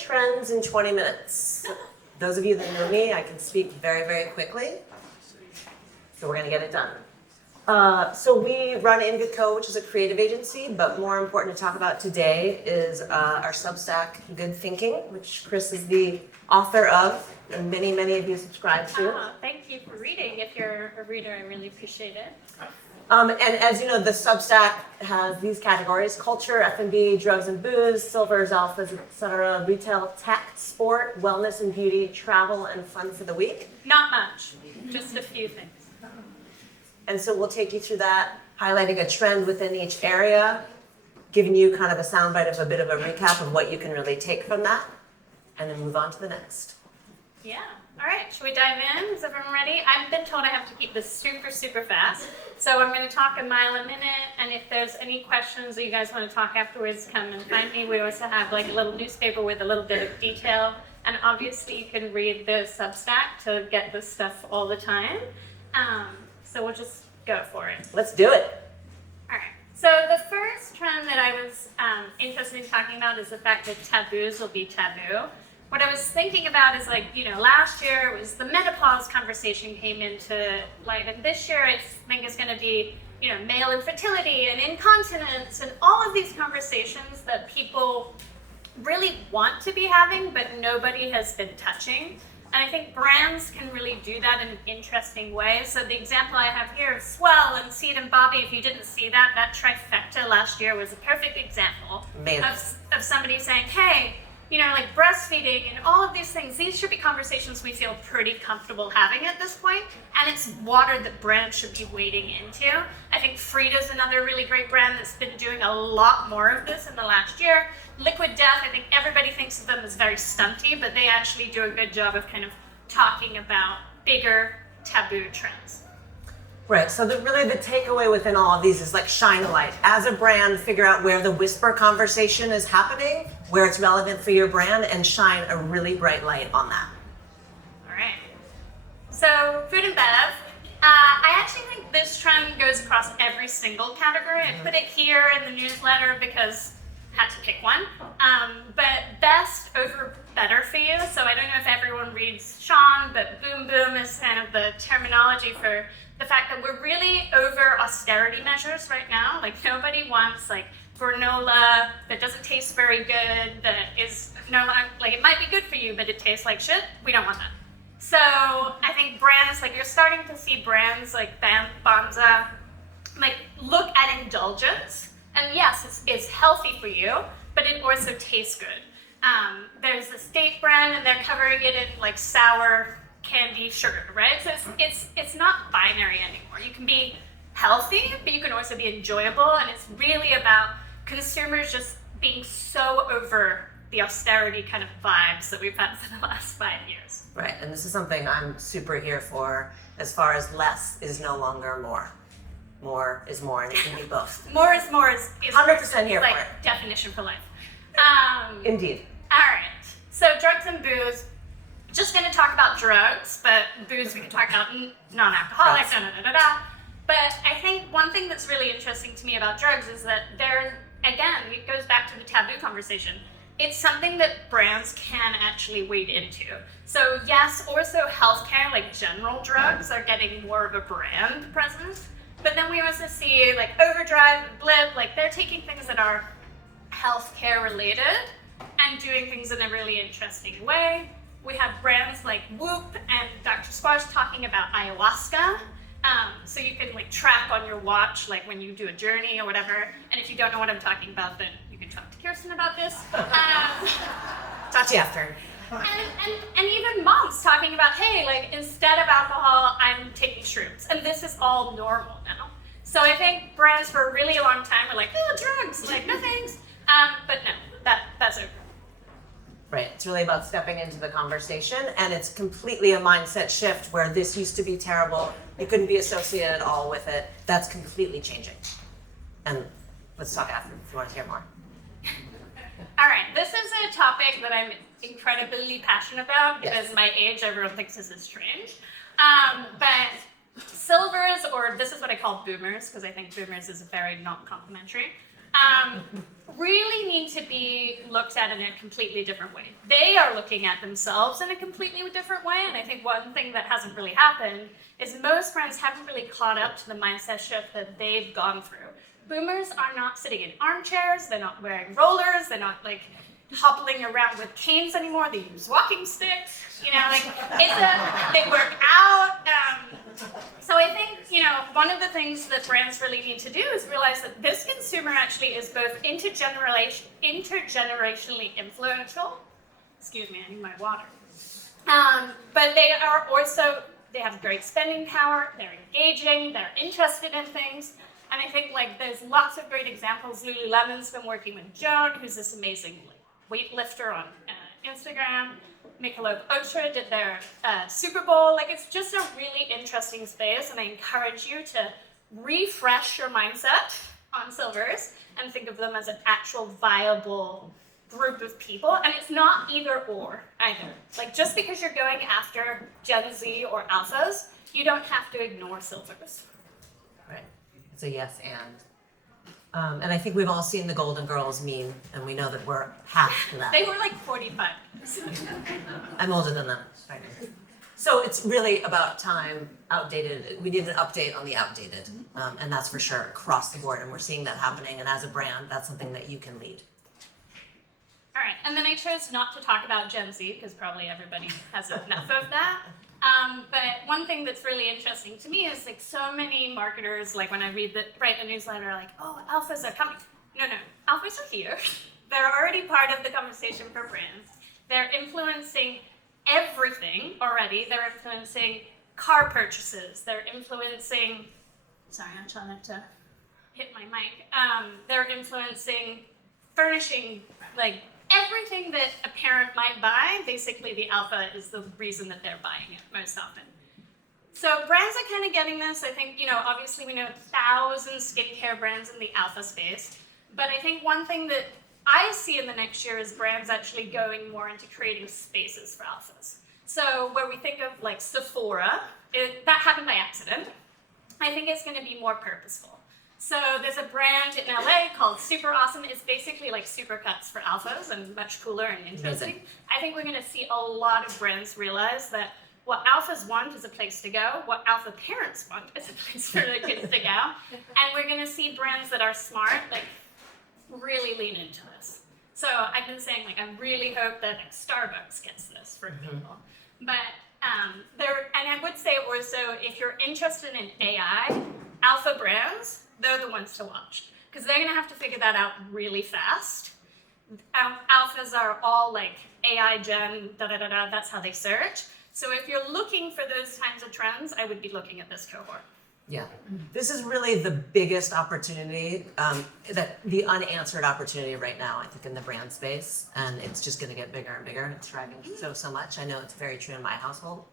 trends in 20 minutes. Those of you that know me, I can speak very, very quickly. So we're going to get it done. So we run In Good Co, which is a creative agency, but more important to talk about today is our Substack, Good Thinking, which Chris is the author of, and many, many of you subscribe to. Thank you for reading. If you're a reader, I really appreciate it. And as you know, the Substack has these categories: culture, F&B, drugs and booze, silvers, alphas, etc., retail, tech, sport, wellness and beauty, travel, and fun for the week. Not much, just a few things. And so we'll take you through that, highlighting a trend within each area, giving you kind of a soundbite of a bit of a recap of what you can really take from that, and then move on to the next. Yeah. All right, should we dive in? Is everyone ready? I've been told I have to keep this super, super fast. So I'm going to talk a mile a minute, and if there's any questions or you guys want to talk afterwards, come and find me. We also have like a little newspaper with a little bit of detail, and obviously you can read the Substack to get this stuff all the time. So we'll just go for it. Let's do it. All right. So the first trend that I was interested in talking about is the fact that taboos will be taboo. What I was thinking about is last year it was the menopause conversation came into light, and this year I think is going to be, male infertility and incontinence and all of these conversations that people really want to be having, but nobody has been touching. And I think brands can really do that in an interesting way. So the example I have here of Swell and Seed and Bobby, if you didn't see that trifecta last year was a perfect example of somebody saying, hey, breastfeeding and all of these things, these should be conversations we feel pretty comfortable having at this point, and it's water that brands should be wading into. I think Frida's another really great brand that's been doing a lot more of this in the last year. Liquid Death, I think everybody thinks of them as very stunty, but they actually do a good job of kind of talking about bigger taboo trends. Right, so really the takeaway within all of these is shine a light. As a brand, figure out where the whisper conversation is happening, where it's relevant for your brand, and shine a really bright light on that. All right. So food and bev. I actually think this trend goes across every single category. I put it here in the newsletter because I had to pick one. But best over better for you. So I don't know if everyone reads Sean, but boom boom is kind of the terminology for the fact that we're really over austerity measures right now. Nobody wants granola that doesn't taste very good, that is it might be good for you, but it tastes like shit. We don't want that. So I think brands you're starting to see brands like Banza look at indulgence, and yes, it's healthy for you, but it also tastes good. There's a State brand, and they're covering it in sour candy sugar, right? So it's not binary anymore. You can be healthy, but you can also be enjoyable, and it's really about consumers just being so over the austerity kind of vibes that we've had for the last 5 years. Right, and this is something I'm super here for, as far as less is no longer more. More is more, and it can be both. More is 100% here for it. Definition for life. Indeed. All right, so drugs and booze. Just going to talk about drugs, but booze we can talk about non-alcoholic, But I think one thing that's really interesting to me about drugs is that again, it goes back to the taboo conversation. It's something that brands can actually wade into. So yes, also healthcare, general drugs are getting more of a brand presence. But then we also see Overdrive, Blip, they're taking things that are healthcare related and doing things in a really interesting way. We have brands like Whoop and Dr. Squash talking about ayahuasca. So you can track on your watch when you do a journey or whatever. And if you don't know what I'm talking about, then you can talk to Kirsten about this. Talk to you after. And even moms talking about, hey, instead of alcohol, I'm taking shrooms. And this is all normal now. So I think brands for a really long time were drugs, no thanks. But no, that's over. Right, it's really about stepping into the conversation, and it's completely a mindset shift where this used to be terrible. You couldn't be associated at all with it. That's completely changing. And let's talk after if you want to hear more. All right, this is a topic that I'm incredibly passionate about because my age, everyone thinks this is strange. But silvers, or this is what I call boomers, because I think boomers is very not complimentary. really need to be looked at in a completely different way. They are looking at themselves in a completely different way, and I think one thing that hasn't really happened is most brands haven't really caught up to the mindset shift that they've gone through. Boomers are not sitting in armchairs, they're not wearing rollers, they're not like hobbling around with canes anymore, they use walking sticks, you know, like they work out. So I think, you know, one of the things that brands really need to do is realize that this consumer actually is both intergenerationally influential. Excuse me, I need my water. But they are also, they have great spending power, they're engaging, they're interested in things. And I think like there's lots of great examples. Lululemon's been working with Joan, who's this amazing weightlifter on Instagram. Michelob Ultra did their Super Bowl. Like, it's just a really interesting space, and I encourage you to refresh your mindset on silvers and think of them as an actual viable group of people. And it's not either or either. Like, just because you're going after Gen Z or alphas, you don't have to ignore silvers. Right. It's a yes and. And I think we've all seen the Golden Girls meme, and we know that we're half that. They were like 45. I'm older than them. Right. So it's really about time, outdated. We need an update on the outdated, and that's for sure across the board. And we're seeing that happening. And as a brand, that's something that you can lead. All right, and then I chose not to talk about Gen Z because probably everybody has enough of that. But one thing that's really interesting to me is like so many marketers, like when I write the newsletter, are like, oh, alphas are coming. No, alphas are here. They're already part of the conversation for brands. They're influencing everything already. They're influencing car purchases. They're influencing, sorry, I'm trying not to hit my mic. They're influencing furnishing, like everything that a parent might buy, basically the alpha is the reason that they're buying it most often. So brands are kind of getting this. I think, you know, obviously we know 1,000 skincare brands in the alpha space, but I think one thing that I see in the next year is brands actually going more into creating spaces for alphas. So where we think of like Sephora, that happened by accident. I think it's going to be more purposeful. So there's a brand in LA called Super Awesome. It's basically like supercuts for alphas and much cooler and interesting. Amazing. I think we're going to see a lot of brands realize that what alphas want is a place to go. What alpha parents want is a place for their kids to go. And we're going to see brands that are smart, like really lean into this. So I've been saying, like, I really hope that like, Starbucks gets this, for example. But and I would say also, if you're interested in AI, alpha brands, they're the ones to watch because they're going to have to figure that out really fast. Alphas are all like AI gen, that's how they search. So if you're looking for those kinds of trends, I would be looking at this cohort. Yeah, this is really the biggest opportunity, the unanswered opportunity right now, I think, in the brand space, and it's just going to get bigger and bigger, and it's driving so much. I know it's very true in my household.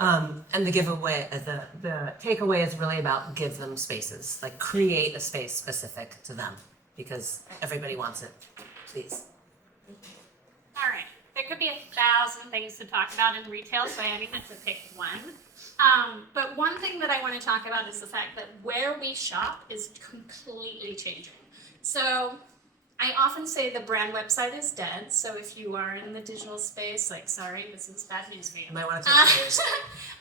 And the giveaway, the takeaway is really about give them spaces, like create a space specific to them, because everybody wants it. Please. All right, there could be 1,000 things to talk about in retail, so I only had to pick one. But one thing that I want to talk about is the fact that where we shop is completely changing. So I often say the brand website is dead. So if you are in the digital space, like, sorry, this is bad news for you. You might want to take yours.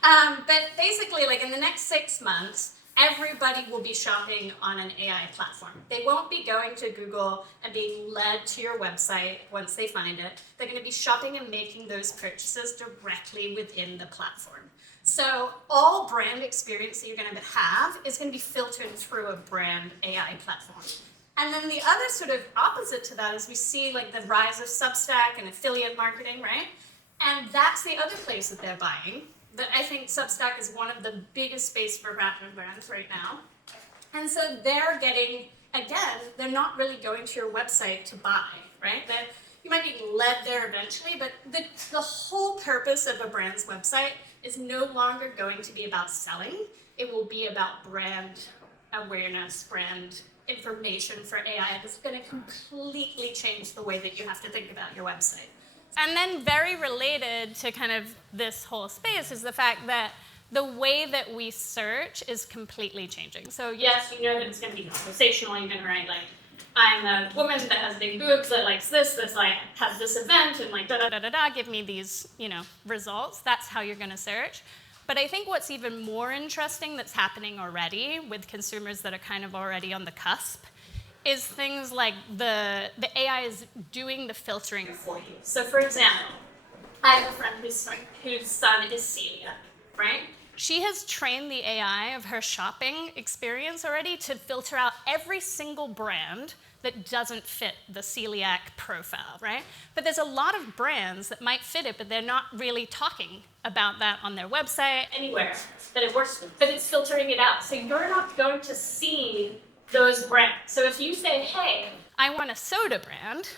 But basically, like in the next 6 months, everybody will be shopping on an AI platform. They won't be going to Google and being led to your website once they find it. They're going to be shopping and making those purchases directly within the platform. So all brand experience that you're going to have is going to be filtered through a brand AI platform. And then the other sort of opposite to that is we see like the rise of Substack and affiliate marketing, right? And that's the other place that they're buying. But I think Substack is one of the biggest space for brands right now. And so they're getting, again, they're not really going to your website to buy, right? You might be led there eventually, but the whole purpose of a brand's website is no longer going to be about selling. It will be about brand awareness, brand information for AI. It's going to completely change the way that you have to think about your website. And then very related to kind of this whole space is the fact that the way that we search is completely changing. So yes, you know that it's going to be conversational. You're going to write like I'm a woman that has big boobs that likes this like has this event and like da-da-da-da-da, give me these, results. That's how you're gonna search. But I think what's even more interesting that's happening already with consumers that are kind of already on the cusp is things like the AI is doing the filtering for you. So for example, I have a friend whose son is celiac, right? She has trained the AI of her shopping experience already to filter out every single brand that doesn't fit the celiac profile, right? But there's a lot of brands that might fit it, but they're not really talking about that on their website, anywhere that it works with, but it's filtering it out. So you're not going to see those brands. So if you say, hey, I want a soda brand,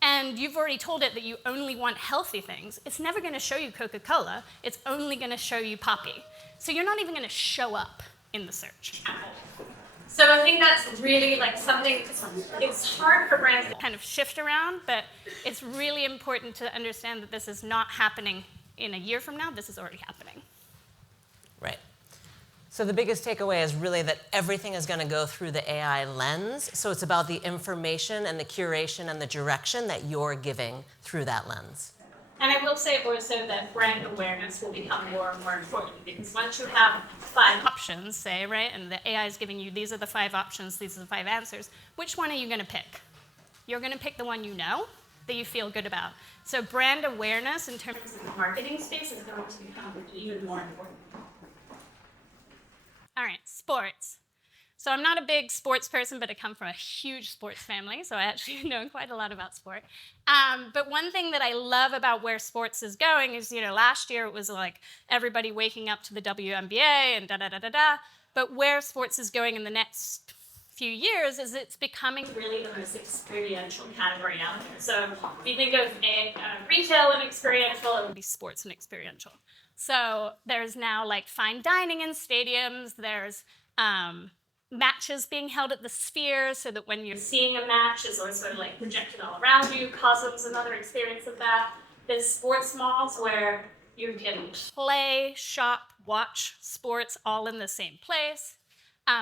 and you've already told it that you only want healthy things, it's never going to show you Coca-Cola. It's only going to show you Poppy. So you're not even going to show up in the search. So I think that's really like something, it's hard for brands to kind of shift around, but it's really important to understand that this is not happening in a year from now. This is already happening. Right. So the biggest takeaway is really that everything is going to go through the AI lens. So it's about the information and the curation and the direction that you're giving through that lens. And I will say also that brand awareness will become more and more important, because once you have 5 options, say, right, and the AI is giving you, these are the 5 options, these are the 5 answers, which one are you going to pick? You're going to pick the one you know, that you feel good about. So brand awareness in terms of the marketing space is going to become even more important. All right, sports. So I'm not a big sports person, but I come from a huge sports family, so I actually know quite a lot about sport. But one thing that I love about where sports is going is, last year it was like everybody waking up to the WNBA and da-da-da-da-da. But where sports is going in the next few years is it's becoming really the most experiential category out there. So if you think of retail and experiential, it would be sports and experiential. So there's now like fine dining in stadiums, there's matches being held at the Sphere, so that when you're seeing a match, it's also like projected all around you. Cosm's another experience of that. There's sports malls where you can play, shop, watch sports all in the same place.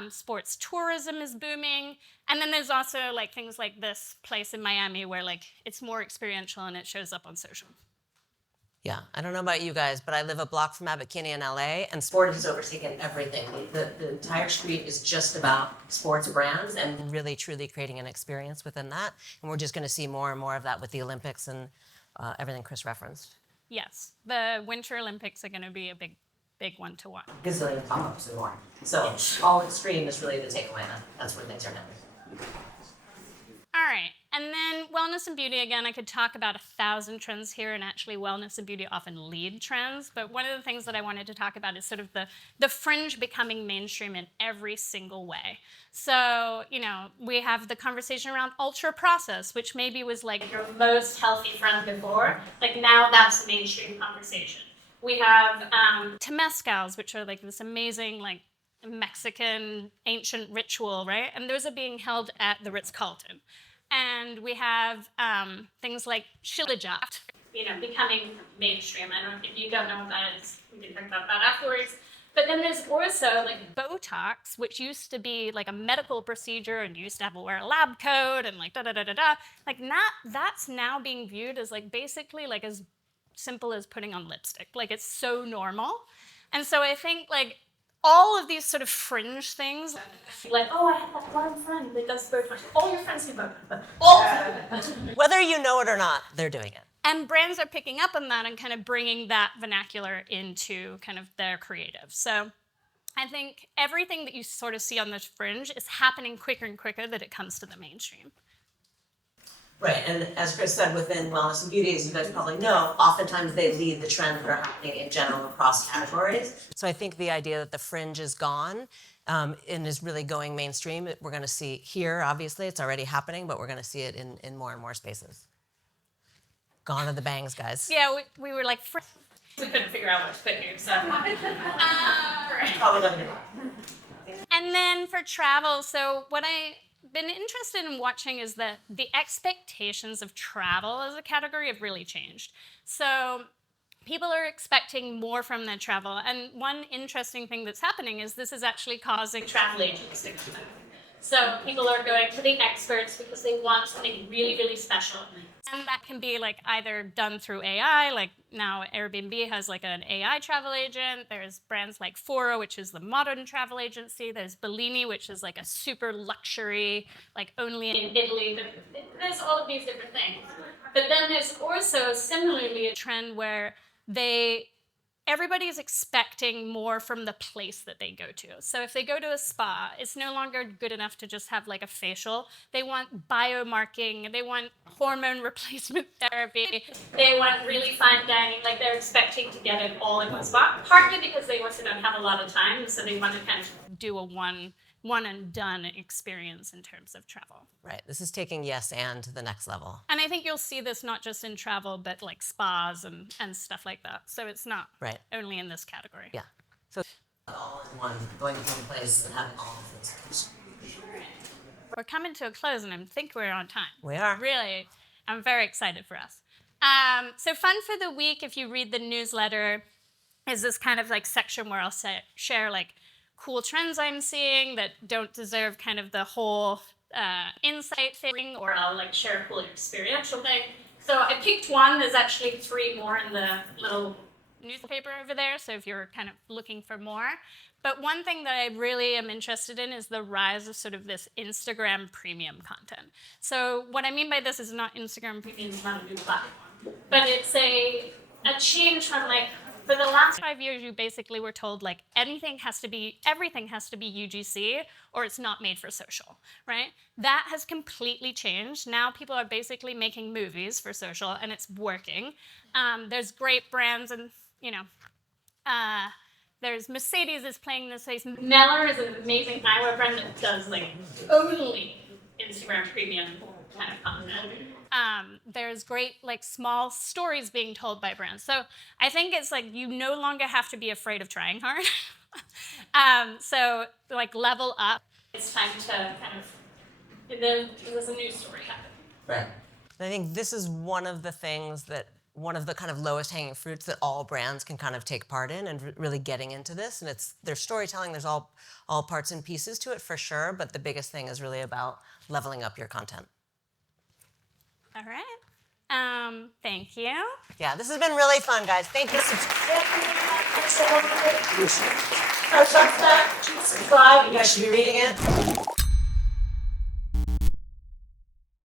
Sports tourism is booming. And then there's also like things like this place in Miami where like it's more experiential and it shows up on social. Yeah, I don't know about you guys, but I live a block from Abbot Kinney in LA, and sport has overtaken everything. The entire street is just about sports brands and really truly creating an experience within that. And we're just going to see more and more of that with the Olympics and everything Chris referenced. Yes, the Winter Olympics are going to be a big one to watch. Gazillion pop-ups and more. So all extreme is really the takeaway. That's where things are headed. All right, and then wellness and beauty, again, I could talk about 1,000 trends here, and actually wellness and beauty often lead trends, but one of the things that I wanted to talk about is sort of the fringe becoming mainstream in every single way. So, we have the conversation around ultra-processed, which maybe was like your most healthy friend before, like now that's a mainstream conversation. We have temescals, which are like this amazing, like, Mexican ancient ritual, right? And those are being held at the Ritz-Carlton. And we have things like Shilajit, becoming mainstream. If you don't know what that is, we can talk about that afterwards. But then there's also like Botox, which used to be like a medical procedure and you used to have to wear a lab coat and like da-da-da-da-da. Like that's now being viewed as like basically like as simple as putting on lipstick. Like it's so normal. And so I think like all of these sort of fringe things, like, oh, I have that one friend that does Botox. All your friends do Botox. All of them. Whether you know it or not, they're doing it. And brands are picking up on that and kind of bringing that vernacular into kind of their creative. So I think everything that you sort of see on the fringe is happening quicker and quicker that it comes to the mainstream. Right, and as Chris said, within wellness and beauty, as you guys probably know, oftentimes they lead the trends that are happening in general across categories. So I think the idea that the fringe is gone and is really going mainstream, we're going to see here, obviously, it's already happening, but we're going to see it in more and more spaces. Gone are the bangs, guys. Yeah, we were like, we couldn't figure out what to put here, so. Probably not gonna do. And then for travel, so what I've been interested in watching is that the expectations of travel as a category have really changed. So people are expecting more from their travel. And one interesting thing that's happening is this is actually causing travel agents to come back. So people are going to the experts because they want something really, really special. And that can be like either done through AI, like now Airbnb has like an AI travel agent. There's brands like Foro, which is the modern travel agency. There's Bellini, which is like a super luxury, like only in Italy. There's all of these different things. But then there's also similarly a trend where everybody is expecting more from the place that they go to. So if they go to a spa, it's no longer good enough to just have like a facial. They want biomarking, they want hormone replacement therapy, they want really fine dining, like they're expecting to get it all in one spot, partly because they also don't have a lot of time, so they want to kind of do a one and done experience in terms of travel. Right. This is taking yes and to the next level. And I think you'll see this not just in travel, but like spas and stuff like that. So it's not only in this category. Yeah. So all in one, going to one place and having all of those things. We're coming to a close, and I think we're on time. We are. Really, I'm very excited for us. So fun for the week, if you read the newsletter, is this kind of like section where I'll share like cool trends I'm seeing that don't deserve kind of the whole insight thing, or I'll like share a cool experiential thing. So I picked one. There's actually 3 more in the little newspaper over there, so if you're kind of looking for more. But one thing that I really am interested in is the rise of sort of this Instagram premium content. So what I mean by this is not Instagram premium is not a new platform, but it's a change from like, for the last 5 years, you basically were told like everything has to be UGC or it's not made for social, right? That has completely changed. Now people are basically making movies for social, and it's working. There's great brands, and there's Mercedes is playing this space. Neller is an amazing eyewear brand that does like only Instagram premium kind of content. There's great like small stories being told by brands. So I think it's like you no longer have to be afraid of trying hard. So like level up. It's time to kind of, and then there's a new story happening. Right. And I think this is one of the things that one of the kind of lowest hanging fruits that all brands can kind of take part in, and really getting into this. And it's their storytelling. There's all parts and pieces to it for sure. But the biggest thing is really about leveling up your content. All right. Thank you. Yeah, this has been really fun, guys. Thank you. Subscribe. You guys should be reading it.